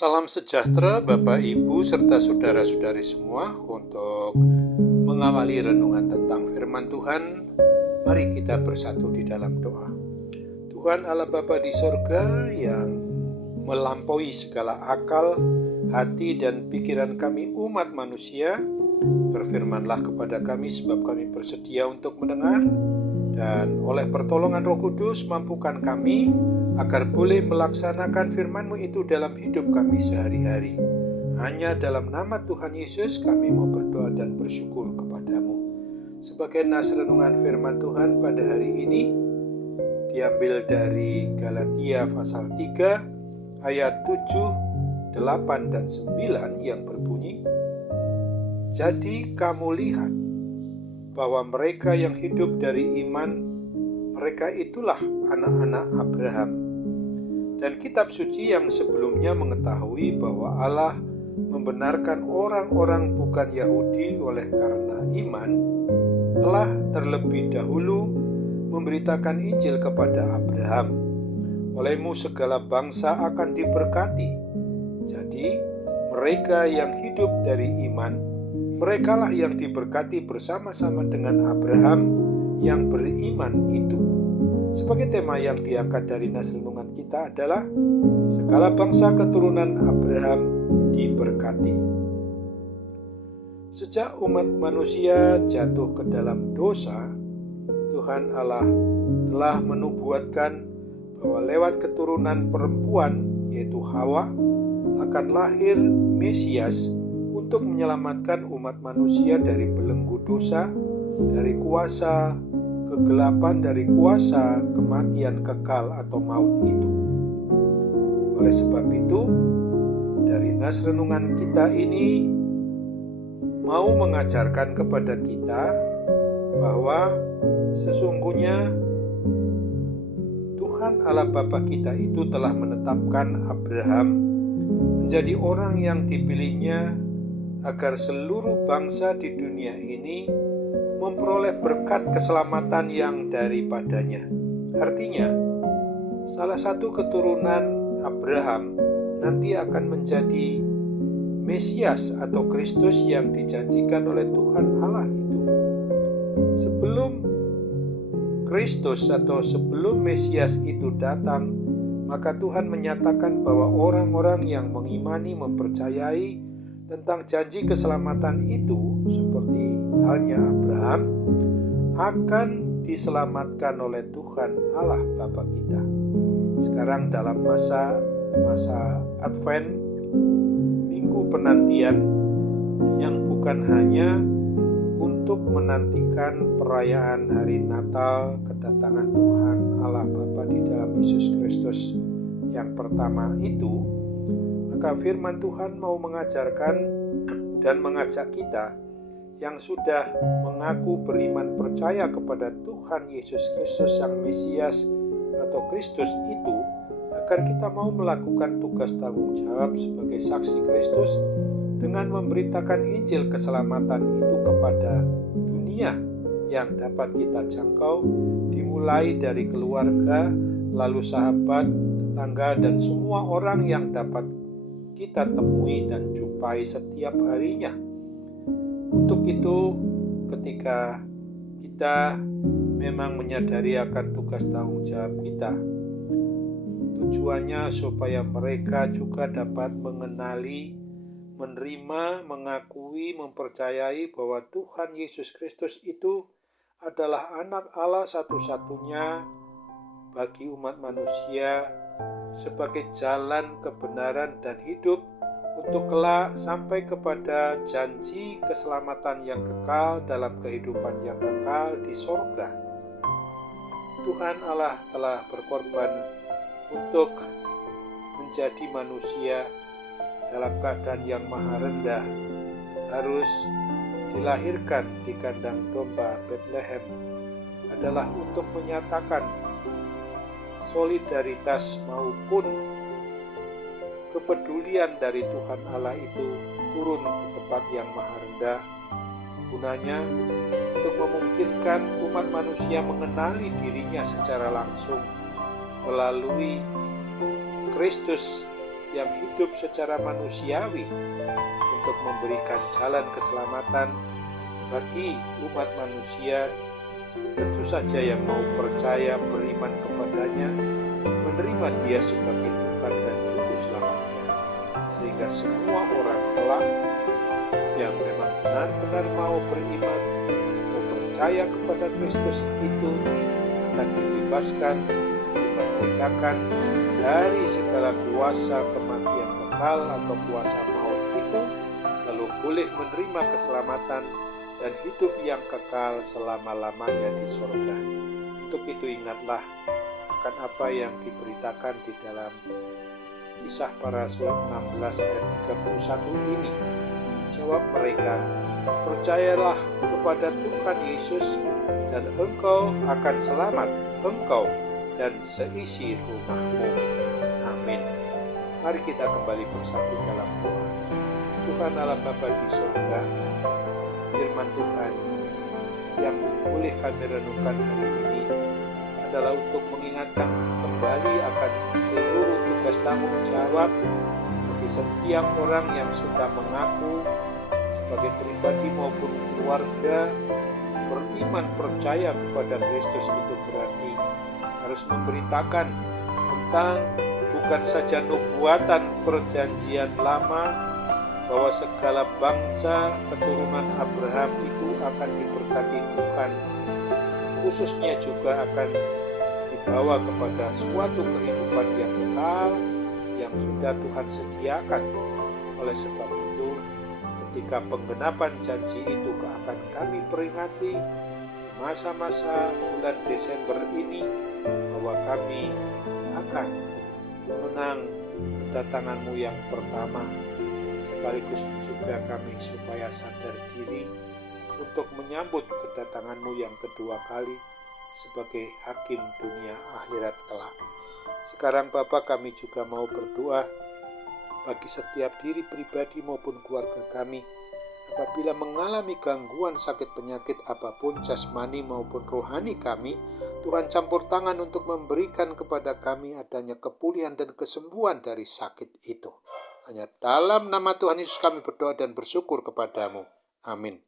Salam sejahtera Bapak Ibu serta saudara-saudari semua. Untuk mengawali renungan tentang firman Tuhan, mari kita bersatu di dalam doa. Tuhan Allah Bapa di sorga yang melampaui segala akal, hati dan pikiran kami umat manusia, berfirmanlah kepada kami sebab kami bersedia untuk mendengar, dan oleh pertolongan Roh Kudus mampukan kami agar boleh melaksanakan firman-Mu itu dalam hidup kami sehari-hari. Hanya dalam nama Tuhan Yesus kami mau berdoa dan bersyukur kepadamu. Sebagai nas renungan firman Tuhan pada hari ini diambil dari Galatia pasal 3 ayat 7, 8 dan 9 yang berbunyi, "Jadi kamu lihat bahwa mereka yang hidup dari iman, mereka itulah anak-anak Abraham. Dan kitab suci yang sebelumnya mengetahui bahwa Allah membenarkan orang-orang bukan Yahudi oleh karena iman, telah terlebih dahulu memberitakan Injil kepada Abraham. Olehmu segala bangsa akan diberkati. Jadi mereka yang hidup dari iman, merekalah yang diberkati bersama-sama dengan Abraham yang beriman itu." Sebagai tema yang diangkat dari nas renungan kita adalah segala bangsa keturunan Abraham diberkati. Sejak umat manusia jatuh ke dalam dosa, Tuhan Allah telah menubuatkan bahwa lewat keturunan perempuan yaitu Hawa akan lahir Mesias untuk menyelamatkan umat manusia dari belenggu dosa, dari kuasa kegelapan, dari kuasa kematian kekal atau maut itu. Oleh sebab itu, dari nas renungan kita ini mau mengajarkan kepada kita bahwa sesungguhnya Tuhan Allah Bapa kita itu telah menetapkan Abraham menjadi orang yang dipilihnya agar seluruh bangsa di dunia ini memperoleh berkat keselamatan yang daripadanya. Artinya, salah satu keturunan Abraham nanti akan menjadi Mesias atau Kristus yang dijanjikan oleh Tuhan Allah itu. Sebelum Kristus atau sebelum Mesias itu datang, maka Tuhan menyatakan bahwa orang-orang yang mengimani, mempercayai tentang janji keselamatan itu, seperti halnya Abraham, akan diselamatkan oleh Tuhan Allah Bapa kita. Sekarang dalam masa Advent, minggu penantian yang bukan hanya untuk menantikan perayaan hari Natal, kedatangan Tuhan Allah Bapa di dalam Yesus Kristus yang pertama itu, maka firman Tuhan mau mengajarkan dan mengajak kita yang sudah mengaku beriman percaya kepada Tuhan Yesus Kristus Sang Mesias atau Kristus itu, agar kita mau melakukan tugas tanggung jawab sebagai saksi Kristus dengan memberitakan Injil keselamatan itu kepada dunia yang dapat kita jangkau, dimulai dari keluarga, lalu sahabat, tetangga, dan semua orang yang dapat kita temui dan jumpai setiap harinya. Untuk itu, ketika kita memang menyadari akan tugas tanggung jawab kita, tujuannya supaya mereka juga dapat mengenali, menerima, mengakui, mempercayai bahwa Tuhan Yesus Kristus itu adalah anak Allah satu-satunya bagi umat manusia, sebagai jalan kebenaran dan hidup untuk kelak sampai kepada janji keselamatan yang kekal dalam kehidupan yang kekal di sorga. Tuhan Allah telah berkorban untuk menjadi manusia dalam keadaan yang maha rendah, harus dilahirkan di kandang domba Bethlehem, adalah untuk menyatakan solidaritas maupun kepedulian dari Tuhan Allah itu turun ke tempat yang maha rendah, gunanya untuk memungkinkan umat manusia mengenali dirinya secara langsung melalui Kristus yang hidup secara manusiawi untuk memberikan jalan keselamatan bagi umat manusia, tentu saja yang mau percaya beriman kepadanya, menerima Dia sebagai Tuhan dan Juru Selamatnya, sehingga semua orang kelak yang memang benar-benar mau beriman, mau percaya kepada Kristus itu akan dibebaskan, dimerdekakan dari segala kuasa kematian kekal atau kuasa maut itu, lalu boleh menerima keselamatan dan hidup yang kekal selama-lamanya di surga. Untuk itu ingatlah akan apa yang diberitakan di dalam Kisah Para Rasul 16 ayat 31 ini. Jawab mereka, percayalah kepada Tuhan Yesus dan engkau akan selamat, engkau dan seisi rumahmu. Amin. Mari kita kembali bersatu dalam doa. Tuhan Allah Bapa di surga, firman Tuhan yang boleh kami renungkan hari ini adalah untuk mengingatkan kembali akan seluruh tugas tanggung jawab bagi setiap orang yang sudah mengaku sebagai pribadi maupun keluarga beriman percaya kepada Kristus. Itu berarti harus memberitakan tentang bukan saja nubuatan perjanjian lama bahwa segala bangsa keturunan Abraham itu akan diberkati Tuhan, khususnya juga akan dibawa kepada suatu kehidupan yang kekal yang sudah Tuhan sediakan. Oleh sebab itu, ketika penggenapan janji itu akan kami peringati di masa-masa bulan Desember ini, bahwa kami akan mengenang kedatangan-Mu yang pertama, sekaligus juga kami supaya sadar diri untuk menyambut kedatangan-Mu yang kedua kali sebagai hakim dunia akhirat kelak. Sekarang Bapa, kami juga mau berdoa bagi setiap diri pribadi maupun keluarga kami apabila mengalami gangguan sakit penyakit apapun jasmani maupun rohani kami. Tuhan campur tangan untuk memberikan kepada kami adanya kepulihan dan kesembuhan dari sakit itu. Hanya dalam nama Tuhan Yesus kami berdoa dan bersyukur kepadamu. Amin.